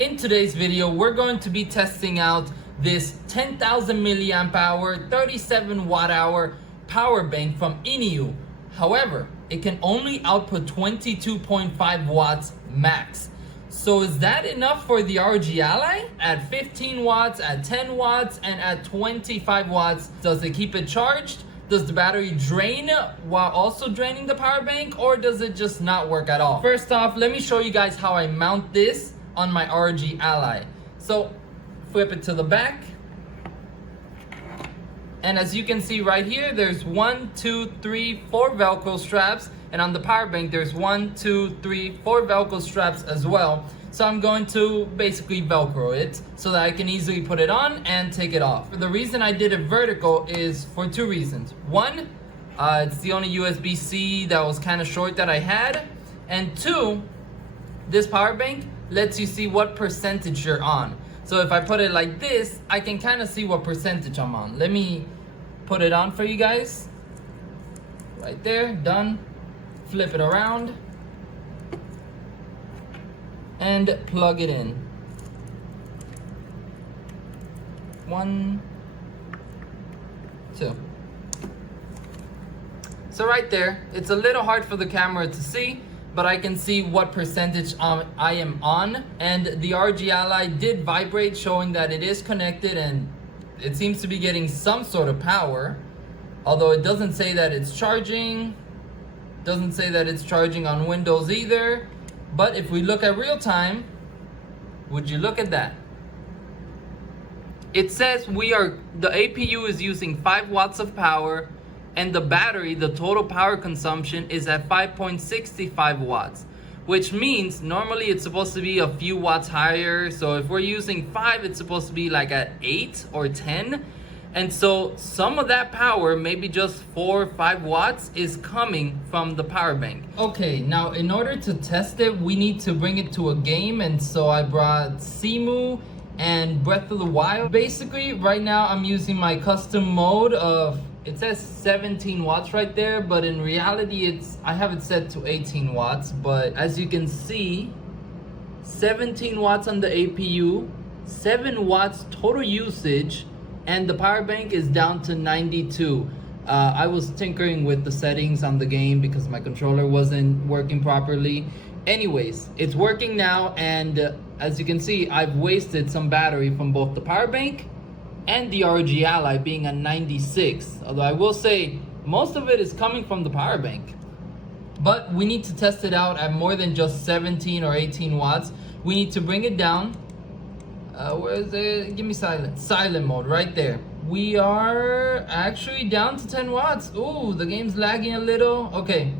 In today's video, we're going to be testing out this 10,000 milliamp hour, 37 watt hour power bank from iniu. However, it can only output 22.5 watts max. So is that enough for the ROG Ally? At 15 watts, at 10 watts, and at 25 watts, does it keep it charged? Does the battery drain while also draining the power bank, or does it just not work at all? First off, let me show you guys how I mount this on my ROG Ally. So flip it to the back, and as you can see right here, there's 1, 2, 3, 4 Velcro straps, and on the power bank there's 1, 2, 3, 4 Velcro straps as well. So I'm going to basically Velcro it so that I can easily put it on and take it off. The reason I did it vertical is for two reasons. One, it's the only USB-C that was kind of short that I had, and two, this power bank lets you see what percentage you're on. So if I put it like this, I can kind of see what percentage I'm on. Let me put it on for you guys. Right there, done. Flip it around and plug it in. 1, 2. So right there, it's a little hard for the camera to see, but I can see what percentage I am on, and the ROG Ally did vibrate, showing that it is connected and it seems to be getting some sort of power, although it doesn't say that it's charging. Doesn't say that it's charging on Windows either. But if we look at real time, would you look at that? It says the APU is using 5 watts of power, and the battery, the total power consumption, is at 5.65 watts, which means normally it's supposed to be a few watts higher. So if we're using 5, it's supposed to be like at 8 or 10. And so some of that power, maybe just 4 or 5 watts, is coming from the power bank. Okay, now in order to test it, we need to bring it to a game, and so I brought Simu and Breath of the Wild. Basically, right now I'm using my custom mode of, it says 17 watts right there, but in reality I have it set to 18 watts. But as you can see, 17 watts on the APU, 7 watts total usage, and the power bank is down to 92. I was tinkering with the settings on the game because my controller wasn't working properly. Anyways, it's working now, and as you can see, I've wasted some battery from both the power bank and the ROG Ally being at 96. Although I will say most of it is coming from the power bank. But we need to test it out at more than just 17 or 18 watts. We need to bring it down. Where is it? Give me silent mode right there. We are actually down to 10 watts. Ooh, the game's lagging a little. Okay,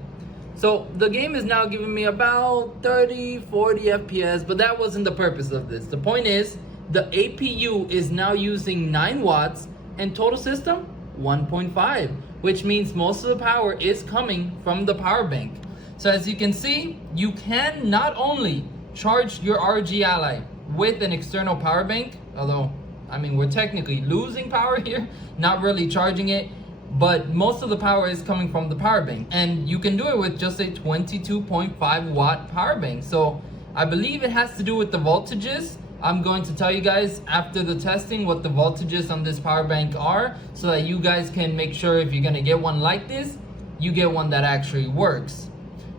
so the game is now giving me about 30, 40 FPS, but that wasn't the purpose of this. The point is, the APU is now using 9 watts and total system 1.5, which means most of the power is coming from the power bank. So as you can see, you can not only charge your ROG Ally with an external power bank, although I mean we're technically losing power here, not really charging it, but most of the power is coming from the power bank, and you can do it with just a 22.5 watt power bank. So I believe it has to do with the voltages. I'm going to tell you guys after the testing what the voltages on this power bank are, so that you guys can make sure if you're gonna get one like this, you get one that actually works.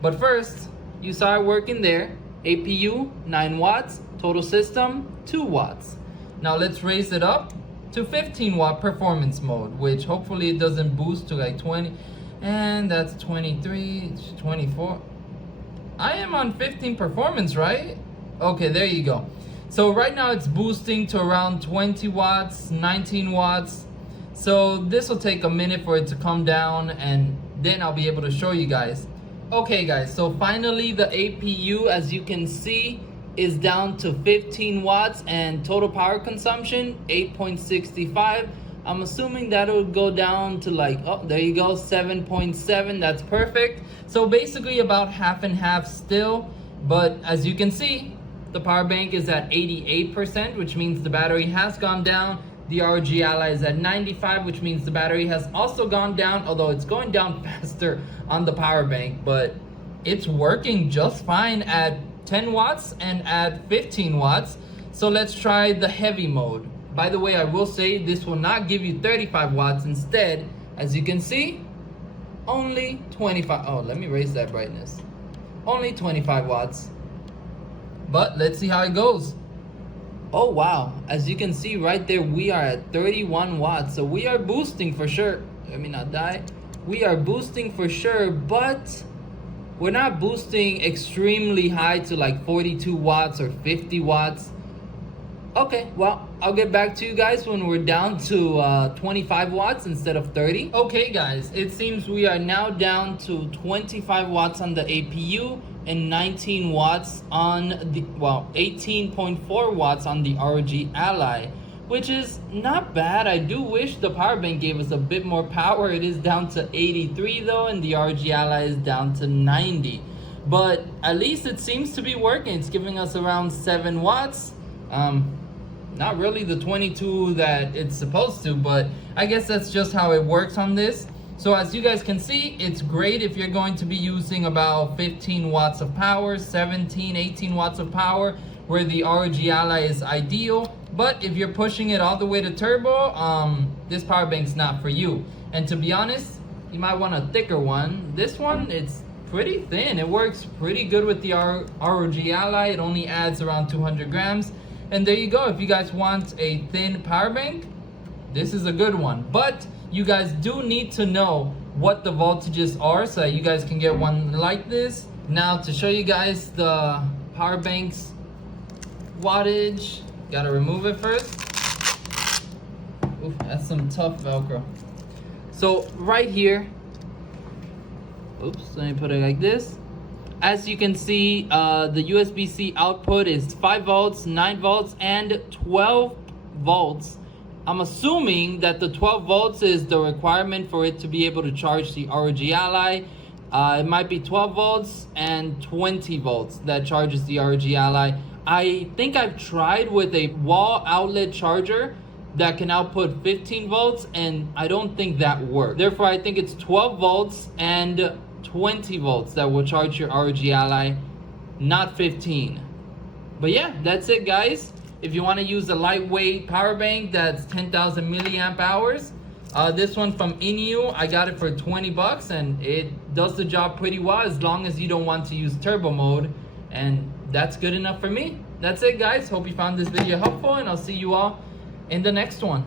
But first, you saw it working there. APU 9 watts, total system 2 watts. Now let's raise it up to 15 watt performance mode, which hopefully it doesn't boost to like 20, and that's 23, 24. I am on 15 performance, right? Okay, there you go. So right now it's boosting to around 20 watts, 19 watts. So this will take a minute for it to come down, and then I'll be able to show you guys. Okay guys, so finally the APU, as you can see, is down to 15 watts and total power consumption 8.65. I'm assuming that will go down to like, oh, there you go, 7.7. That's perfect. So basically about half and half still, but as you can see, the power bank is at 88%, which means the battery has gone down. The ROG Ally is at 95, which means the battery has also gone down, although it's going down faster on the power bank, but it's working just fine at 10 watts and at 15 watts. So let's try the heavy mode. By the way, I will say this will not give you 35 watts. Instead, as you can see, only 25. Oh, let me raise that brightness. Only 25 watts. But let's see how it goes. Oh wow, as you can see right there, we are at 31 watts. So we are boosting for sure. Let me not die. We are boosting for sure, but we're not boosting extremely high to like 42 watts or 50 watts. Okay, well, I'll get back to you guys when we're down to 25 watts instead of 30. Okay guys, it seems we are now down to 25 watts on the APU and 19 watts on the, well, 18.4 watts on the ROG Ally, which is not bad. I do wish the power bank gave us a bit more power. It is down to 83 though, and the ROG Ally is down to 90. But at least it seems to be working. It's giving us around 7 watts. Not really the 22 that it's supposed to, but I guess that's just how it works on this. So as you guys can see, it's great if you're going to be using about 15 watts of power, 17, 18 watts of power, where the ROG Ally is ideal. But if you're pushing it all the way to turbo, this power bank's not for you. And to be honest, you might want a thicker one. This one, it's pretty thin. It works pretty good with the ROG Ally. It only adds around 200 grams. And there you go. If you guys want a thin power bank, this is a good one. But you guys do need to know what the voltages are so that you guys can get one like this. Now to show you guys the power bank's wattage, gotta remove it first. Oof, that's some tough Velcro. So right here, oops, let me put it like this. As you can see, the USB-C output is 5 volts, 9 volts, and 12 volts. I'm assuming that the 12 volts is the requirement for it to be able to charge the ROG Ally. It might be 12 volts and 20 volts that charges the ROG Ally. I think I've tried with a wall outlet charger that can output 15 volts, and I don't think that worked. Therefore, I think it's 12 volts and 20 volts that will charge your ROG Ally, not 15. But yeah, that's it guys. If you want to use a lightweight power bank that's 10,000 milliamp hours, this one from Iniu, I got it for 20 bucks and it does the job pretty well as long as you don't want to use turbo mode, and that's good enough for me. That's it guys. Hope you found this video helpful, and I'll see you all in the next one.